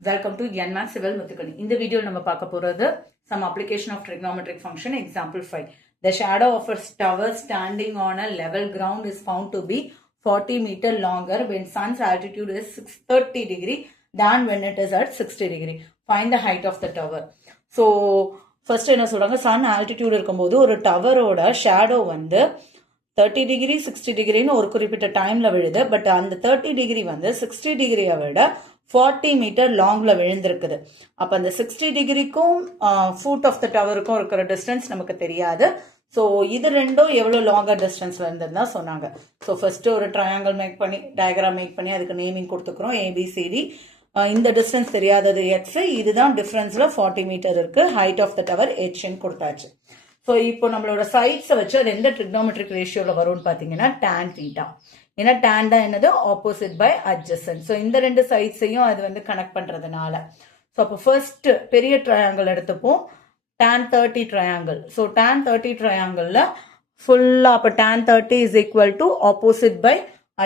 Welcome to NMAX Civil Muthukani. In the video, we will some application of trigonometric function. Example 5. The shadow of a tower standing on a level ground is found to be 40 meters longer when sun's altitude is 630 degree than when it is at 60 degree. Find the height of the tower. So, first என்ன சொல்றாங்க sun altitude இருக்கும்போது ஒரு டவரோட shadow வந்து 30 degree 60 டிகிரின்னு ஒரு குறிப்பிட்ட டைம்ல விழுது. But அந்த 30 டிகிரி வந்து 60 டிகிரியை விட 40 மீட்டர் லாங்ல விழுந்திருக்குது. அப்ப அந்த 60 டிகிரிக்கும் ஃபுட் ஆஃப் த டவருக்கும் இருக்கிற டிஸ்டன்ஸ் நமக்கு தெரியாது. ஸோ இது ரெண்டும் எவ்வளோ லாங்கர் டிஸ்டன்ஸ்ல இருந்ததுன்னா சொன்னாங்க. ஸோ ஃபர்ஸ்ட் ஒரு ட்ரையாங்கிள் மேக் பண்ணி டயக்ராம் மேக் பண்ணி அதுக்கு நேமிங் கொடுத்துக்கிறோம் ஏபிசிடி. இந்த டிஸ்டன்ஸ் தெரியாதது எக்ஸ், இதுதான் டிஃபரன்ஸ்ல 40 மீட்டர் இருக்கு. ஹைட் ஆஃப் த டவர் ஹெச்ன்னு கொடுத்தாச்சு. ஸோ இப்போ நம்மளோட சைட்ஸை வச்சு அது எந்த ட்ரிக்னோமெட்ரிக் ரேஷியோல வரும்னு பார்த்தீங்கன்னா tan தீட்டா. ஏன்னா tan தான் என்னது ஆப்போசிட் பை அட்ஜசன்ட். ஸோ இந்த ரெண்டு சைட்ஸையும் அது வந்து கனெக்ட் பண்றதுனால ஸோ அப்போ ஃபர்ஸ்ட் பெரிய ட்ரையாங்கிள் எடுத்துப்போம், tan 30 ட்ரையாங்கிள். ஸோ tan 30 ட்ரையாங்கிள்ல ஃபுல்லா அப்போ tan 30 is equal to opposite by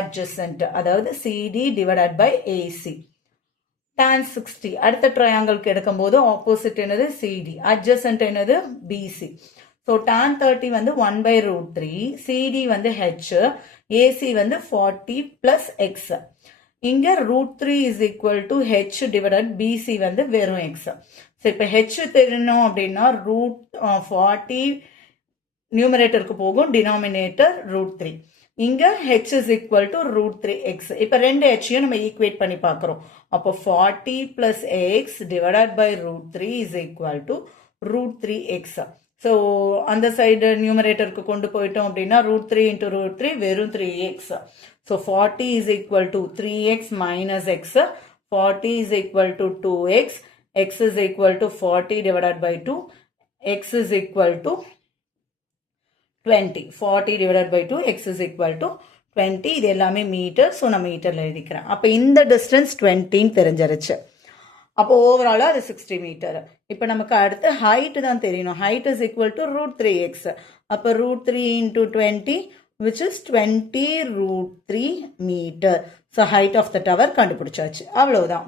adjacent, அதாவது CD divided by AC. tan 60 அடுத்த ட்ரையாங்கிள்க்கு எடுக்கும்போது ஆப்போசிட் என்னது சிடி, அட்ஜசன்ட் என்னது பிசி. ஸோ tan 30 வந்து 1/√3, சிடி வந்து ஹெச், ஏசி வந்து 40 பிளஸ் எக்ஸ். இங்க √3 is equal to h divided BC வந்து வெறும் எக்ஸ். ஸோ இப்போ ஹெச் தெரியணும் அப்படின்னா √40 நியூமரேட்டருக்கு போகும், டினாமினேட்டர் √3. இங்க h is equal to √3x. இப்ப ரெண்டு ஹெச்சையும் நம்ம ஈக்குவேட் பண்ணி பார்க்கிறோம். அப்போ 40 plus x divided by √3 is equal to √3x. So அந்த சைடு நியூமரேட்டருக்கு கொண்டு போயிட்டோம் அப்படின்னா √3 into √3 வெறும் 3x. So 40 is equal to 3x minus x. 40 is equal to 2x. x is equal to 40 divided by 2. x is equal to 20. 40 divided by 2, x is equal to 20. இது எல்லாமே metre. So நான் மீட்டர்ல எழுதிக்கிறேன். அப்போ இந்த distance 20 தெரிஞ்சிருச்சு. அப்போ ஓவராலா அது 60 மீட்டர். இப்போ நமக்கு அடுத்து ஹைட் தான் தெரியணும். Height is equal to √3x. அப்போ √3 into 20 which is 20 √3 metre. So height of the tower கண்டுபிடிச்சாச்சு. அவ்வளவுதான்.